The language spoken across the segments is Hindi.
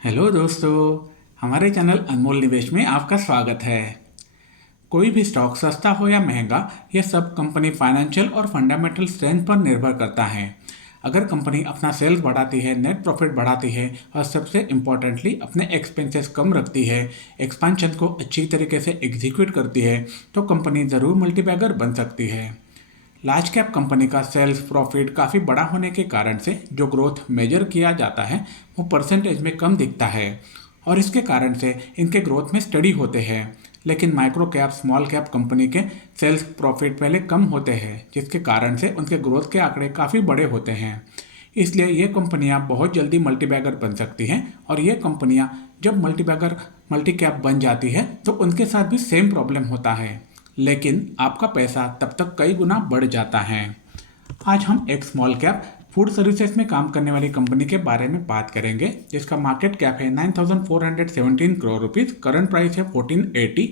हेलो दोस्तों, हमारे चैनल अनमोल निवेश में आपका स्वागत है। कोई भी स्टॉक सस्ता हो या महंगा, यह सब कंपनी फाइनेंशियल और फंडामेंटल स्ट्रेंथ पर निर्भर करता है। अगर कंपनी अपना सेल्स बढ़ाती है, नेट प्रॉफिट बढ़ाती है और सबसे इम्पोर्टेंटली अपने एक्सपेंसेस कम रखती है, एक्सपेंशन को अच्छी तरीके से एग्जीक्यूट करती है, तो कंपनी ज़रूर मल्टीबैगर बन सकती है। लार्ज कैप कंपनी का सेल्स प्रॉफिट काफ़ी बड़ा होने के कारण से जो ग्रोथ मेजर किया जाता है वो परसेंटेज में कम दिखता है और इसके कारण से इनके ग्रोथ में स्टडी होते हैं। लेकिन micro cap small cap company के सेल्स प्रॉफिट पहले कम होते हैं, जिसके कारण से उनके ग्रोथ के आंकड़े काफ़ी बड़े होते हैं। इसलिए ये कंपनियां बहुत जल्दी मल्टीबैगर बन सकती हैं और ये कंपनियां जब मल्टी कैप बन जाती है तो उनके साथ भी सेम प्रॉब्लम होता है, लेकिन आपका पैसा तब तक कई गुना बढ़ जाता है। आज हम एक स्मॉल कैप फूड सर्विसेज में काम करने वाली कंपनी के बारे में बात करेंगे, जिसका मार्केट कैप है 9,417 करोड़ रुपीज़, करंट प्राइस है 1480,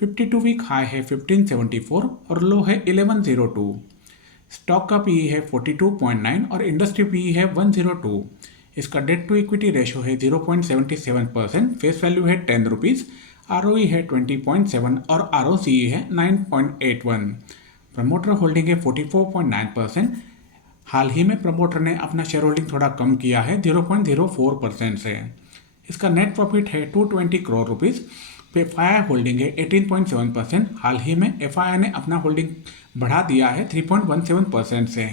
52 वीक हाई है 1574 और लो है 1102। स्टॉक का पीई है 42.9 और इंडस्ट्री पीई है 102। इसका डेट टू इक्विटी रेशो है 0.77%, फेस वैल्यू है 10 रुपीज़, आरओई है 20.7 और आरओसीई है 9.81। प्रमोटर होल्डिंग है 44.9%। हाल ही में प्रमोटर ने अपना शेयर होल्डिंग थोड़ा कम किया है 0.04% से। इसका नेट प्रॉफिट है 220 करोड़ रुपीज़। एफआईआई होल्डिंग है 18.7%। हाल ही में एफआईआई ने अपना होल्डिंग बढ़ा दिया है 3.17% से।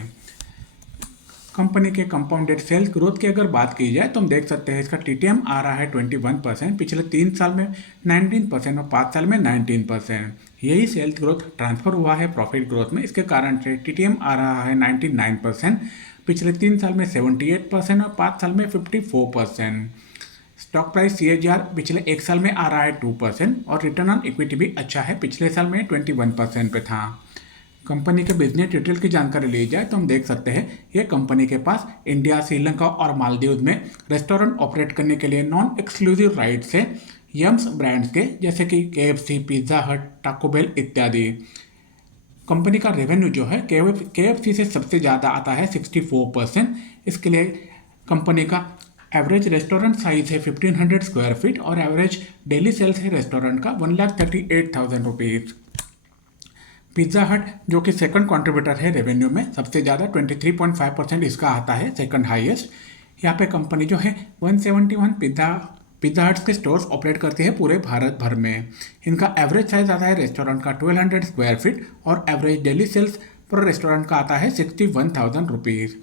कंपनी के कंपाउंडेड सेल्स ग्रोथ की अगर बात की जाए तो हम देख सकते हैं इसका टीटीएम आ रहा है 21%, पिछले 3 साल में 19% और 5 साल में 19%। यही सेल्स ग्रोथ ट्रांसफर हुआ है प्रॉफिट ग्रोथ में, इसके कारण से टीटीएम आ रहा है 99%, पिछले 3 साल में 78% और 5 साल में 54%। स्टॉक प्राइस सीएजीआर पिछले 1 साल में आ रहा है 2% और रिटर्न ऑन इक्विटी भी अच्छा है, पिछले साल में 21% पे था। कंपनी के बिजनेस डिटेल की जानकारी ली जाए तो हम देख सकते हैं ये कंपनी के पास इंडिया, श्रीलंका और मालदीव में रेस्टोरेंट ऑपरेट करने के लिए नॉन एक्सक्लूसिव राइट्स है यम्स ब्रांड्स के, जैसे कि केएफसी, पिज्ज़ा हट, टाको बेल इत्यादि। कंपनी का रेवेन्यू जो है केएफसी से सबसे ज़्यादा आता है 64%। इसके लिए कंपनी का एवरेज रेस्टोरेंट साइज है 1500 स्क्वायर फीट और एवरेज डेली सेल्स है रेस्टोरेंट का 1,38,000 रुपीज़। पिज्ज़ा हट जो कि सेकंड कंट्रीब्यूटर है रेवेन्यू में, सबसे ज़्यादा 23.5% इसका आता है, सेकंड हाईएस्ट। यहाँ पे कंपनी जो है 171 पिज्ज़ा हट्स के स्टोर्स ऑपरेट करती है पूरे भारत भर में। इनका एवरेज साइज आता है रेस्टोरेंट का 1200 स्क्वायर फीट और एवरेज डेली सेल्स पर रेस्टोरेंट का आता है 61,000 रुपीज़।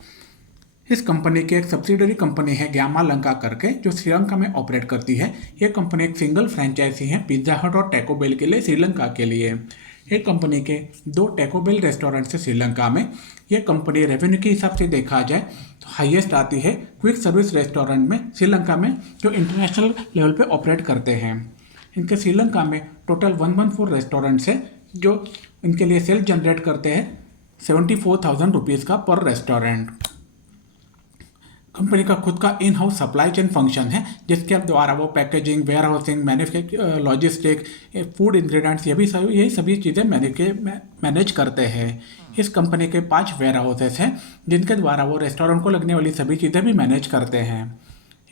इस कंपनी की एक सब्सिडरी कंपनी है ग्यामा लंका करके, जो श्रीलंका में ऑपरेट करती है। ये कंपनी एक सिंगल फ्रेंचाइजी है पिज्ज़ा हट और टैको बेल के लिए श्रीलंका के लिए। एक कंपनी के 2 टैको बेल रेस्टोरेंट है श्रीलंका में। यह कंपनी रेवेन्यू के हिसाब से देखा जाए तो हाईएस्ट आती है क्विक सर्विस रेस्टोरेंट में श्रीलंका में, जो इंटरनेशनल लेवल पे ऑपरेट करते हैं। इनके श्रीलंका में टोटल 114 रेस्टोरेंट्स है जो इनके लिए सेल जनरेट करते हैं 74,000 रुपीज़ का पर रेस्टोरेंट। कंपनी का खुद का in house supply chain function है, जिसके द्वारा वो packaging, warehousing, logistic, food ingredients यही सभी चीज़ें मैनेज करते हैं। इस कंपनी के 5 वेयर हाउसेस हैं जिनके द्वारा वो रेस्टोरेंट को लगने वाली सभी चीज़ें भी मैनेज करते हैं।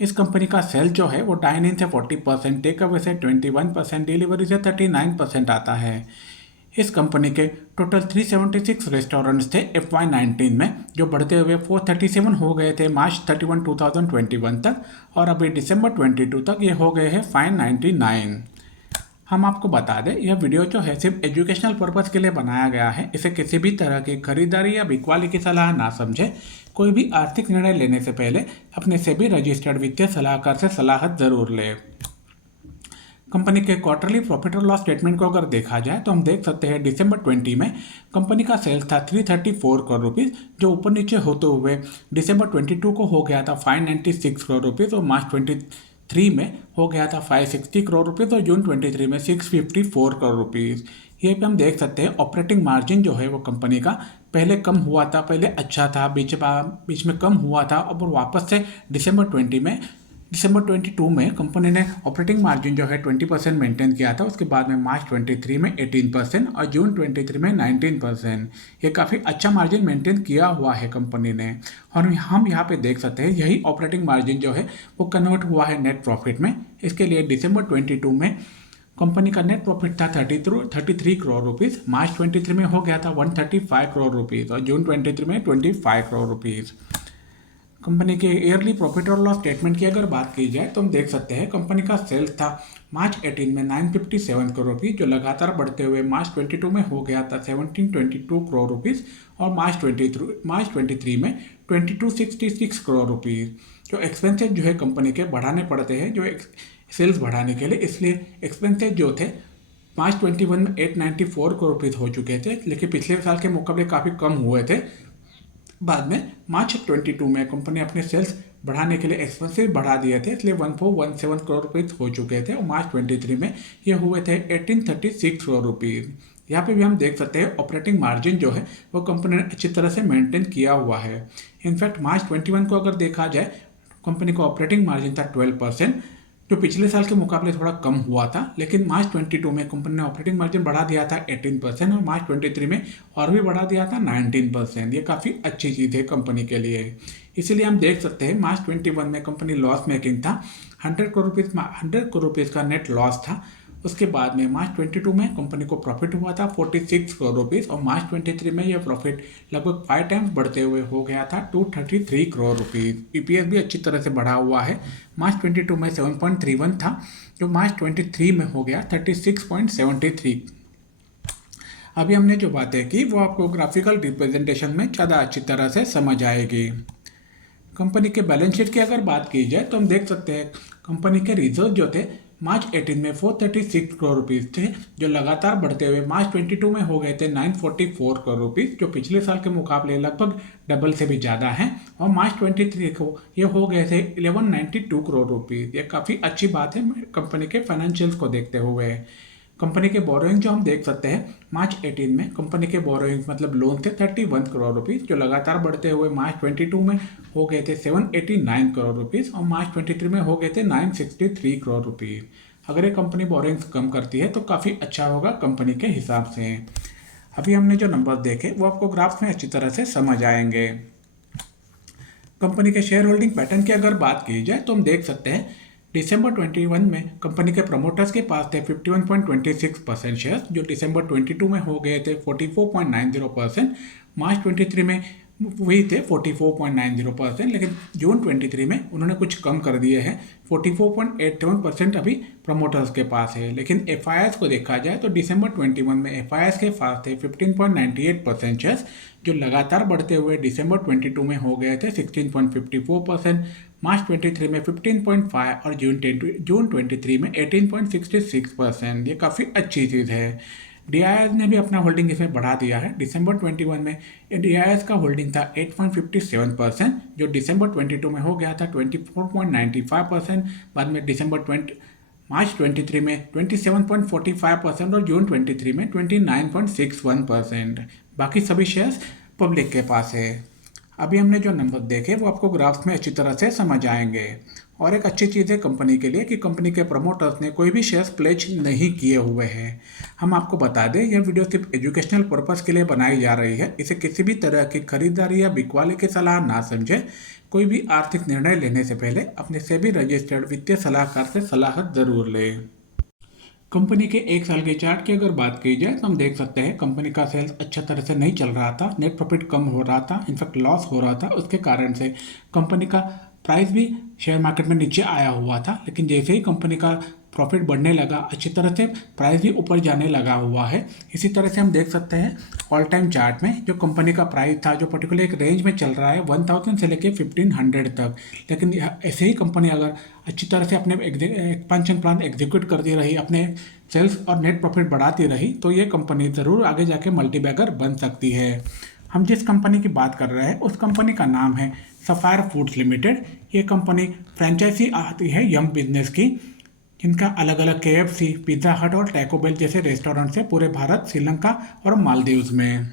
इस कंपनी का सेल जो है वो डाइन इन से 40%, टेक अवे से 21%, डिलीवरी से 39% आता है। इस कंपनी के टोटल 376 रेस्टोरेंट्स थे FY19 में, जो बढ़ते हुए 437 हो गए थे मार्च 31, 2021 तक, और अभी दिसंबर 22 तक ये हो गए हैं 599। हम आपको बता दें यह वीडियो जो है सिर्फ एजुकेशनल पर्पज़ के लिए बनाया गया है। इसे किसी भी तरह की खरीदारी या बिकवाली की सलाह ना समझे। कोई भी आर्थिक निर्णय लेने से पहले अपने सेबी रजिस्टर्ड वित्तीय सलाहकार से सलाह जरूर लें। कंपनी के क्वार्टरली प्रॉफिट और लॉस स्टेटमेंट को अगर देखा जाए तो हम देख सकते हैं दिसंबर 20 में कंपनी का सेल्स था 334 करोड़ रुपीज़, जो ऊपर नीचे होते हुए दिसंबर 22 को हो गया था 596 करोड़ रुपीज़ और मार्च 23 में हो गया था 560 करोड़ रुपीज़ और जून 23 में 654 करोड़ रुपीज़। ये भी हम देख सकते हैं ऑपरेटिंग मार्जिन जो है वो कंपनी का पहले कम हुआ था, पहले अच्छा था, बीच में कम हुआ था और वापस से दिसंबर 20 में दिसंबर 22 में कंपनी ने ऑपरेटिंग मार्जिन जो है 20% मेंटेन किया था। उसके बाद में मार्च 23 में 18% और जून 23 में 19%। ये काफ़ी अच्छा मार्जिन मेंटेन किया हुआ है कंपनी ने। और हम यहाँ पे देख सकते हैं यही ऑपरेटिंग मार्जिन जो है वो कन्वर्ट हुआ है नेट प्रॉफिट में। इसके लिए दिसंबर 22 में कंपनी का नेट प्रॉफिट था 33 करोड़ रुपीज़, मार्च 23 में हो गया था 135 करोड़ रुपीज़ और जून 23 में 25 करोड़ रुपीज़। कंपनी के ईयरली प्रॉफिट और लॉस स्टेटमेंट की अगर बात की जाए तो हम देख सकते हैं कंपनी का सेल्स था मार्च 18 में 957 करोड़ रुपीज़, जो लगातार बढ़ते हुए मार्च 22 में हो गया था 1722 करोड़ रुपीज़ और मार्च 23 में 2266 करोड़ रुपीज़। जो एक्सपेंसेस जो है कंपनी के बढ़ाने पड़ते हैं जो सेल्स बढ़ाने के लिए, इसलिए एक्सपेंसेस जो थे मार्च 21 में 894 करोड़ रुपीज़ हो चुके थे, लेकिन पिछले साल के मुकाबले काफ़ी कम हुए थे। बाद में मार्च 22 में कंपनी अपने सेल्स बढ़ाने के लिए एक्सपेंसिव बढ़ा दिए थे, इसलिए 1417 करोड़ रुपीज़ हो चुके थे और मार्च 23 में ये हुए थे 1836 करोड़ रुपीज़। यहाँ पे भी हम देख सकते हैं ऑपरेटिंग मार्जिन जो है वो कंपनी ने अच्छी तरह से मेंटेन किया हुआ है। इनफैक्ट मार्च 21 को अगर देखा जाए कंपनी का ऑपरेटिंग मार्जिन था 12%, जो पिछले साल के मुकाबले थोड़ा कम हुआ था, लेकिन मार्च 22 में कंपनी ने ऑपरेटिंग मार्जिन बढ़ा दिया था 18% और मार्च 23 में और भी बढ़ा दिया था 19%। ये काफ़ी अच्छी चीज़ है कंपनी के लिए। इसीलिए हम देख सकते हैं मार्च 21 में कंपनी लॉस मेकिंग था, 100 करोड़ रुपीज़ का नेट लॉस था। उसके बाद में मार्च 22 में कंपनी को प्रॉफिट हुआ था 46 करोड़ रुपीज़ और मार्च 23 में यह प्रॉफिट लगभग 5 टाइम्स बढ़ते हुए हो गया था 233 करोड़ रुपीज़। ईपीएस भी अच्छी तरह से बढ़ा हुआ है, मार्च 22 में 7.31 था, जो मार्च 23 में हो गया 36.73। अभी हमने जो बातें की वो आपको ग्राफिकल रिप्रेजेंटेशन में ज़्यादा अच्छी तरह से समझ आएगी। कंपनी के बैलेंस शीट की अगर बात की जाए तो हम देख सकते हैं कंपनी के रिजर्व जो थे मार्च 18 में 436 करोड़ रुपीज़ थे, जो लगातार बढ़ते हुए मार्च 22 में हो गए थे 944 करोड़ रुपीज़, जो पिछले साल के मुकाबले लगभग डबल से भी ज़्यादा हैं। और मार्च 23 को ये हो गए थे 1192 करोड़ रुपीज़। ये काफ़ी अच्छी बात है कंपनी के फाइनेंशियल्स को देखते हुए। कंपनी के बोरोइंग जो हम देख सकते हैं मार्च 18 में कंपनी के बोरोइंग मतलब लोन थे 31 करोड़ रुपीज़, जो लगातार बढ़ते हुए मार्च 22 में हो गए थे 789 करोड़ रुपीज़ और मार्च 23 में हो गए थे 963 करोड़ रुपीज़। अगर ये कंपनी बोरोइंग्स कम करती है तो काफ़ी अच्छा होगा कंपनी के हिसाब से। अभी हमने जो नंबर देखे वो आपको ग्राफ में अच्छी तरह से समझ आएंगे। कंपनी के शेयर होल्डिंग पैटर्न की अगर बात की जाए तो हम देख सकते हैं दिसंबर 21 में कंपनी के प्रमोटर्स के पास थे 51.26% शेयर्स, जो दिसंबर 22 में हो गए थे 44.90%। मार्च 23 में वही थे 44.90%, लेकिन जून 23 में उन्होंने कुछ कम कर दिए हैं, 44.87% अभी प्रमोटर्स के पास है। लेकिन एफआईआईएस को देखा जाए तो दिसंबर 21 में एफआईआईएस के पास थे 15.98% शेयर्स, जो लगातार बढ़ते हुए दिसंबर 22 में हो गए थे 16.54%, मार्च 23 में 15.5 और जून 23 में 18.66%। ये काफ़ी अच्छी चीज़ है। डीआईएस ने भी अपना होल्डिंग इसमें बढ़ा दिया है। दिसंबर 21 में डीआईएस का होल्डिंग था 8.57%, जो दिसंबर 22 में हो गया था 24.95%। बाद में मार्च 23 में 27.45% और जून 23 में 29.61%। बाकी सभी शेयर्स पब्लिक के पास है। अभी हमने जो नंबर देखे वो आपको ग्राफ्स में अच्छी तरह से समझ आएंगे। और एक अच्छी चीज़ है कंपनी के लिए कि कंपनी के प्रमोटर्स ने कोई भी शेयर्स प्लेज नहीं किए हुए हैं। हम आपको बता दें यह वीडियो सिर्फ एजुकेशनल पर्पस के लिए बनाई जा रही है। इसे किसी भी तरह की खरीदारी या बिकवाली की सलाह ना समझें। कोई भी आर्थिक निर्णय लेने से पहले अपने सेबी रजिस्टर्ड वित्तीय सलाहकार से सलाह जरूर लें। कंपनी के एक साल के चार्ट की अगर बात की जाए तो हम देख सकते हैं कंपनी का सेल्स अच्छा तरह से नहीं चल रहा था, नेट प्रॉफिट कम हो रहा था, इनफैक्ट लॉस हो रहा था। उसके कारण से कंपनी का प्राइस भी शेयर मार्केट में नीचे आया हुआ था, लेकिन जैसे ही कंपनी का प्रॉफिट बढ़ने लगा अच्छी तरह से प्राइस भी ऊपर जाने लगा हुआ है। इसी तरह से हम देख सकते हैं ऑल टाइम चार्ट में जो कंपनी का प्राइस था, जो पर्टिकुलर एक रेंज में चल रहा है 1000 से लेके 1500 तक। लेकिन ऐसे ही कंपनी अगर अच्छी तरह से अपने एक्सपेंशन प्लान एग्जीक्यूट करती रही, अपने सेल्स और नेट प्रॉफिट बढ़ाती रही, तो ये कंपनी ज़रूर आगे जाके मल्टीबैगर बन सकती है। हम जिस कंपनी की बात कर रहे हैं उस कंपनी का नाम है सफायर फूड्स लिमिटेड। ये कंपनी फ्रेंचाइजी आती है यम बिजनेस की, जिनका अलग अलग KFC, पिज़्ज़ा हट और टैको बेल जैसे रेस्टोरेंट्स है पूरे भारत, श्रीलंका और मालदीव्स में।